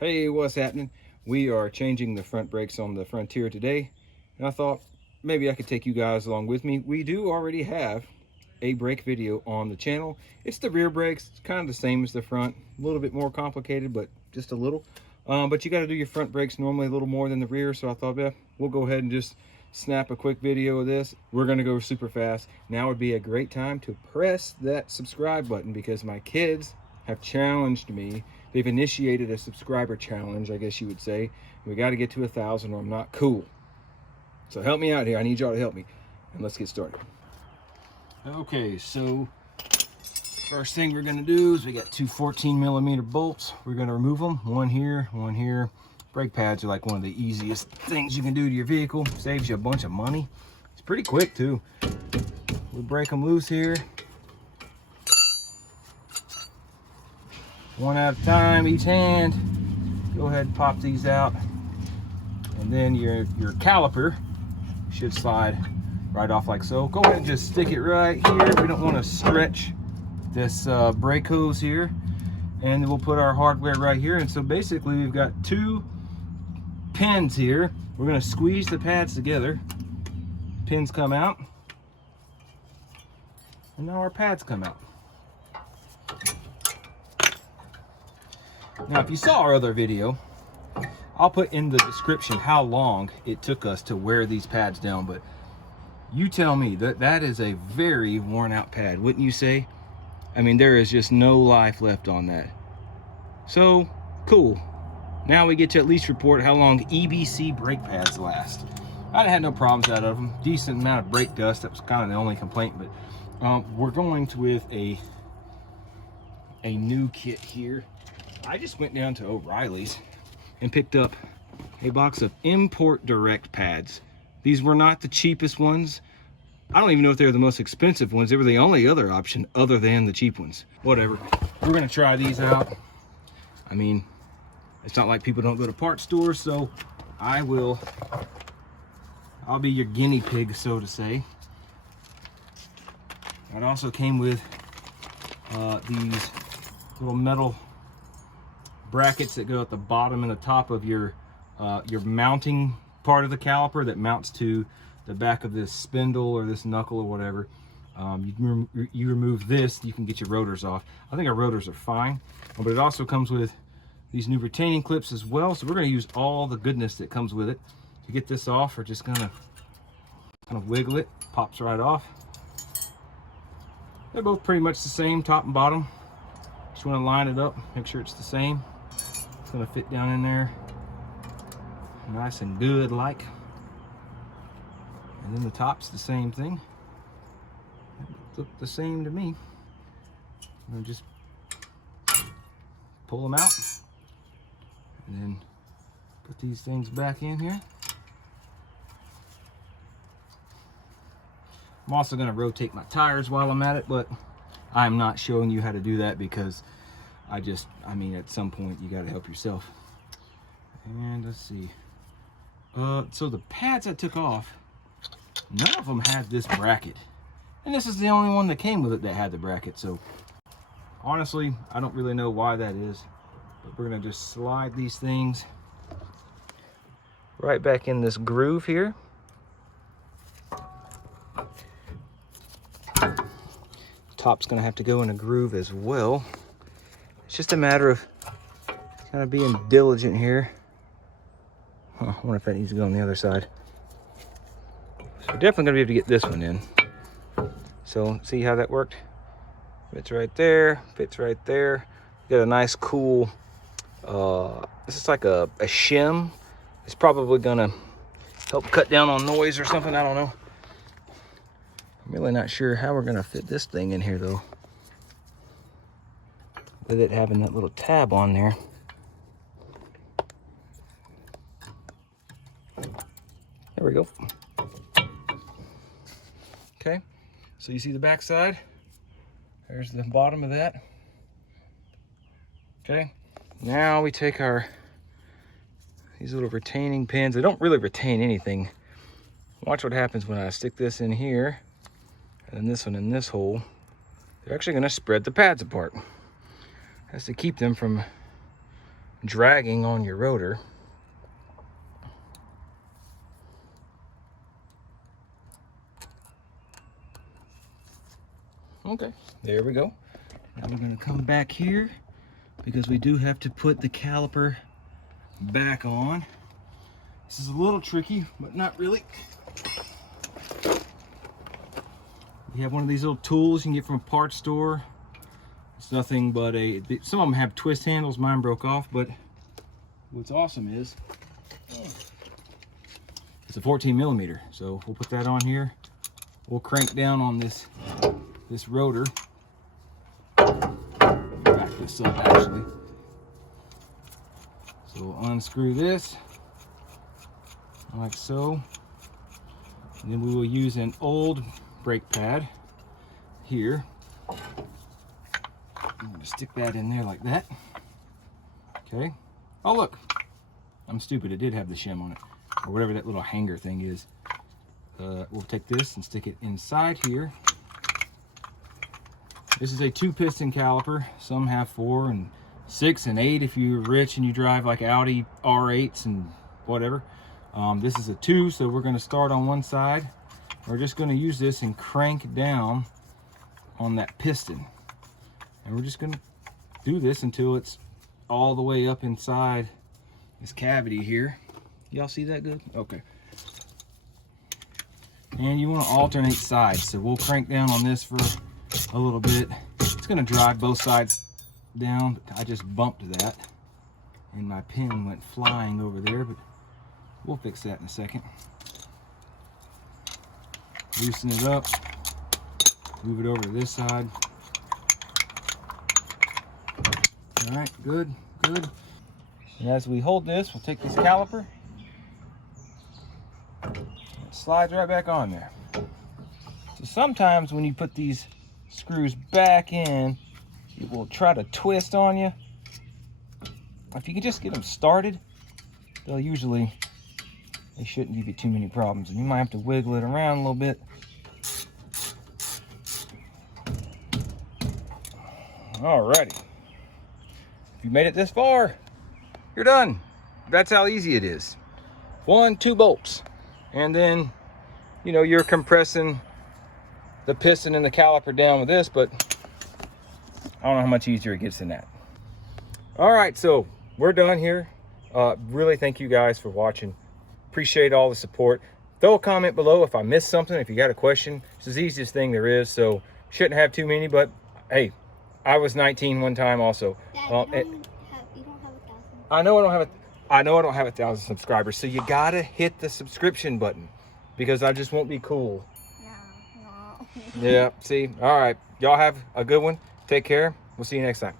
Hey, what's happening? We are changing the front brakes on the Frontier today, and I thought maybe I could take you guys along with me. We do already have a brake video on the channel. It's the rear brakes. It's kind of the same as the front, a little bit more complicated, but just a little. But you got to do your front brakes normally a little more than the rear, so I thought, yeah, we'll go ahead and just snap a quick video of this. We're going to go super fast. Now would be a great time to press that subscribe button because my kids have challenged me. They've initiated a subscriber challenge, I guess you would say. We got to get to 1,000 or I'm not cool. So help me out here. I need y'all to help me. And let's get started. Okay, so first thing we're going to do is we got two 14mm bolts. We're going to remove them. One here, one here. Brake pads are like one of the easiest things you can do to your vehicle. Saves you a bunch of money. It's pretty quick too. We break them loose here. One at a time, each hand. Go ahead and pop these out. And then your caliper should slide right off like so. Go ahead and just stick it right here. We don't want to stretch this brake hose here. And then we'll put our hardware right here. And so basically we've got two pins here. We're going to squeeze the pads together. Pins come out. And now our pads come out. Now, if you saw our other video, I'll put in the description how long it took us to wear these pads down, but you tell me that is a very worn out pad, wouldn't you say? I mean, there is just no life left on that. So, cool. Now we get to at least report how long EBC brake pads last. I had no problems out of them. Decent amount of brake dust, that was kind of the only complaint, but we're going with a new kit here. I just went down to O'Reilly's and picked up a box of import direct pads. These were not the cheapest ones. I don't even know if they're the most expensive ones. They were the only other option other than the cheap ones. Whatever. We're gonna try these out. I mean, it's not like people don't go to parts stores, so I'll be your guinea pig, so to say. It also came with these little metal brackets that go at the bottom and the top of your mounting part of the caliper that mounts to the back of this spindle or this knuckle or whatever. You remove this, you can get your rotors off. I think our rotors are fine, but it also comes with these new retaining clips as well. So we're going to use all the goodness that comes with it. To get this off, we're just going to kind of wiggle it. Pops right off. They're both pretty much the same, top and bottom. Just want to line it up, make sure it's the same. It's going to fit down in there nice and good like. And then the top's the same thing. Look the same to me. I'm going to just pull them out and then put these things back in here. I'm also going to rotate my tires while I'm at it, but I'm not showing you how to do that because I mean, at some point you got to help yourself. And let's see. So the pads I took off, none of them had this bracket. And this is the only one that came with it that had the bracket. So honestly, I don't really know why that is. But we're going to just slide these things right back in this groove here. Top's going to have to go in a groove as well. It's just a matter of kind of being diligent here. I wonder if that needs to go on the other side. So we're definitely going to be able to get this one in. So see how that worked? Fits right there, fits right there. Got a nice cool, this is like a shim. It's probably going to help cut down on noise or something, I don't know. I'm really not sure how we're gonna fit this thing in here though, with it having that little tab on there. There we go. Okay, so you see the back side. There's the bottom of that. Okay, now we take these little retaining pins. They don't really retain anything. Watch what happens when I stick this in here. And then this one in this hole. They're actually going to spread the pads apart. That's to keep them from dragging on your rotor. Okay, there we go. Now we're going to come back here because we do have to put the caliper back on. This is a little tricky, but not really. We have one of these little tools you can get from a parts store. It's nothing but some of them have twist handles. Mine broke off, but what's awesome is it's a 14 millimeter. So we'll put that on here. We'll crank down on this rotor. Back this up actually. So we'll unscrew this like so. And then we will use an old brake pad here. I'm going to stick that in there like that. Okay. Oh look, I'm stupid. It did have the shim on it, or whatever that little hanger thing is. We'll take this and stick it inside here. This is a 2-piston caliper. Some have 4 and 6 and 8 if you're rich and you drive like Audi R8s and whatever. This is a 2, so we're going to start on one side. We're just going to use this and crank down on that piston. And we're just going to do this until it's all the way up inside this cavity here. Y'all see that good? Okay. And you want to alternate sides, so we'll crank down on this for a little bit. It's going to drive both sides down, but I just bumped that and my pin went flying over there, but we'll fix that in a second. Loosen it up, move it over to this side. All right, good, good. And as we hold this, we'll take this caliper. It slides right back on there. So sometimes when you put these screws back in, it will try to twist on you. If you can just get them started, they shouldn't give you too many problems. And you might have to wiggle it around a little bit. Alrighty. If you made it this far, you're done. That's how easy it is. 1, 2 bolts. And then, you know, you're compressing the piston and the caliper down with this, but I don't know how much easier it gets than that. All right, so we're done here. Really thank you guys for watching. Appreciate all the support. Throw a comment below if I missed something, if you got a question. It's the easiest thing there is, so shouldn't have too many, but hey, I was 19 one time also. Dad, you don't have 1,000. I know I don't have 1,000 subscribers, so you gotta hit the subscription button because I just won't be cool. No. Yeah, see? All right. Y'all have a good one. Take care. We'll see you next time.